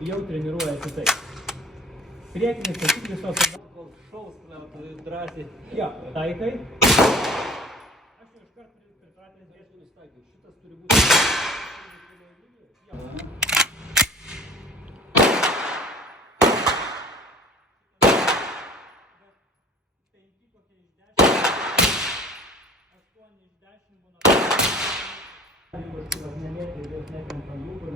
jau treniruojasi taip. Priekinis statiklis tos kol šaus drąsiai. Jo, taikai. Aš jau iškart pripratęs dėsnis taikai. Šitas turi būti... Ypač, kurios nemėtai, jos nekrenta lūpų,